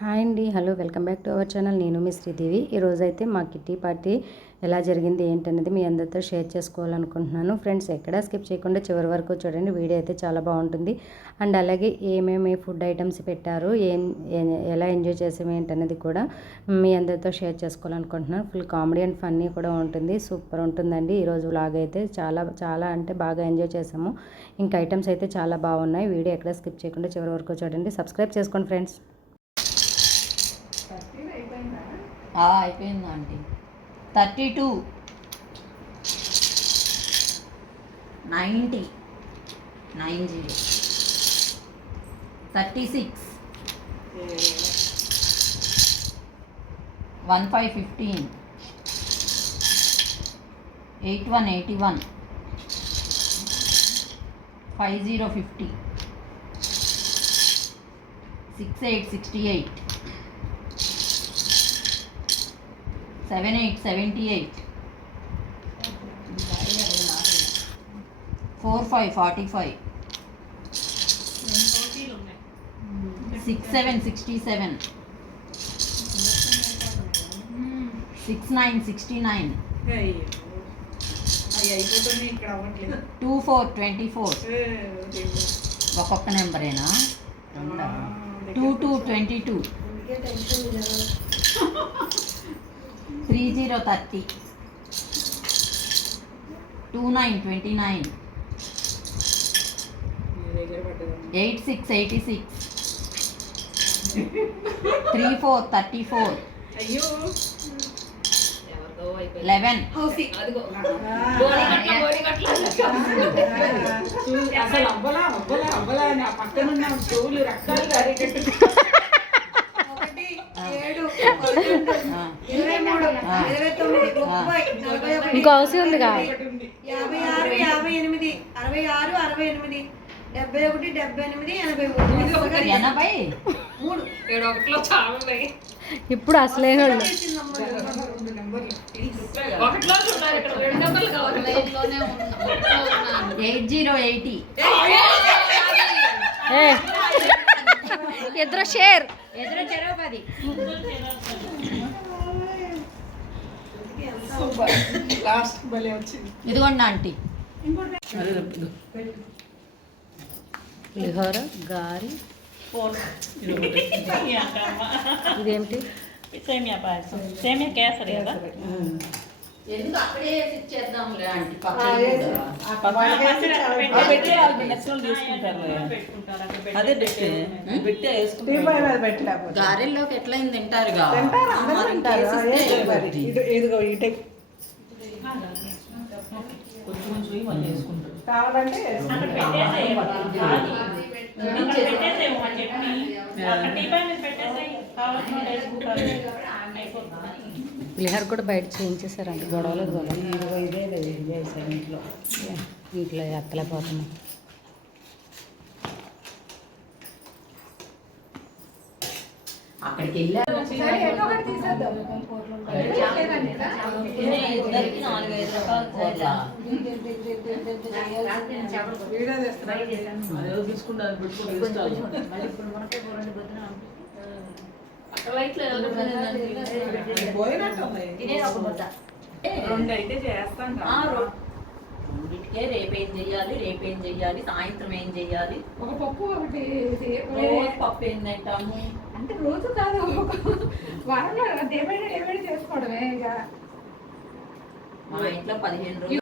Hi అండి. Hello welcome back to our channel. నేను మీ శ్రీదేవి. ఈరోజు అయితే మా కిట్టి పార్టీ ఎలా జరిగింది ఏంటనేది మీ అందరితో షేర్ చేసుకోవాలనుకుంటున్నాను. ఫ్రెండ్స్ ఎక్కడ స్కిప్ చేయకుండా చివరి వరకు చూడండి. వీడియో అయితే చాలా బాగుంటుంది. అండ్ అలాగే ఏమేమి ఫుడ్ ఐటమ్స్ పెట్టారు ఏం ఎలా ఎంజాయ్ చేసాము ఏంటనేది కూడా మీ అందరితో షేర్ చేసుకోవాలనుకుంటున్నాను. ఫుల్ కామెడీ అండ్ ఫన్నీ కూడా ఉంటుంది. సూపర్ ఉంటుందండి. ఈరోజు వ్లాగ్ అయితే చాలా చాలా అంటే బాగా ఎంజాయ్ చేసాము. ఇంకా ఐటమ్స్ అయితే చాలా బాగున్నాయి. వీడియో ఎక్కడ స్కిప్ చేయకుండా చివరి వరకు చూడండి. సబ్స్క్రైబ్ చేసుకోండి ఫ్రెండ్స్. అయిపోయింది aunty? Thirty two ninety. Nine zero. Thirty six one five fifteen. Eight one eighty one. Five zero fifty. Six eight sixty eight. Seven eight seventy eight four five forty five six seven sixty seven six nine sixty nine two four twenty four. ఒక్కొక్క నెంబరేనా? Two two twenty two three zero thirty two nine twenty nine. Eight six eighty six three four thirty four అయ్యో. Eleven చూ- అసలు అవ్వలా అవ్వలా అవ్వలా నా పక్కన ఉన్న చెవులు రక్తాలు ఇంకో అవసరం ఉంది. యాభై ఆరు యాభై ఎనిమిది అరవై ఆరు అరవై ఎనిమిది డెబ్బై ఒకటి డెబ్బై ఎనిమిది ఎనభై మూడు ఎనభై మూడు ఇప్పుడు అసలే వాళ్ళు వేసిందమ్మా. రెండు నెంబర్లు. ఎయిట్ జీరో ఎయిటీ ఇద్దరు షేర్ ఎదురు చెరవ పది సూపర్. లాస్ట్ భలే వచ్చింది. ఇదిగోండి ఆంటీ. పులిహోర గారి. ఇదేమిటి సేమియా పాయసం. సేమియా కేసరి కదా? ఎందుకు అక్కడే పెట్టి వాళ్ళు తీసుకుంటారు అదే పెట్టి పెట్టి. వేసుకుంటారు గారెల్లోకి ఎట్లయింది తింటారుగా? అందరూ మరి తింటారు. కేసిస్తే అదే మరి. ఇది ఇదిగో ఈ టైప్ కొంచెం కొంచెం మళ్ళీ వేసుకుంటారు. కావాలంటే ఇద్దరికి నాలుగైదు రకాల కూరలా వీడియో చేస్తున్నా అదే తీసుకుంటారు పెట్టుకుని వేస్తారు పోయినట్టుంది రెండు అయితే చేస్తాం ఆ, రో- రెండిటికే రేపేం చెయ్యాలి రేపేం చెయ్యాలి సాయంత్రం ఏం చెయ్యాలి? ఒక పప్పు ఒకటి పప్పు ఏం తింటాము? అంటే రోజు కాదు వారంలో చేసుకోవడమే ఇక. మా ఇంట్లో పదిహేను రోజులు